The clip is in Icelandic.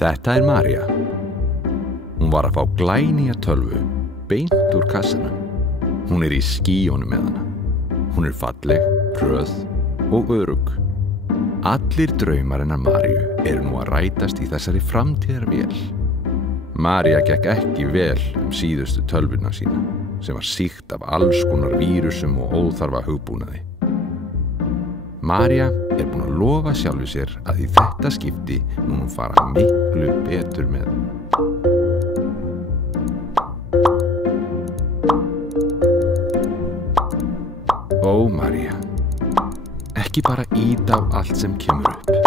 Þetta er María. Hún var að fá glænýja tölvu beint úr kassanum. Hún er í skýjónum með hana. Hún er falleg, hröð og örugg. Allir draumar hennar Maríu eru nú að rætast í þessari framtíðarvél. María gekk ekki vel síðustu tölvuna sína, sem var sýkt af alls konar vírusum og óþarfa hugbúnaði. María er búin að lofa sjálfu sér að í þetta skipti mun hún fara miklu betur með. Ó, María, ekki bara ýta á allt sem kemur upp.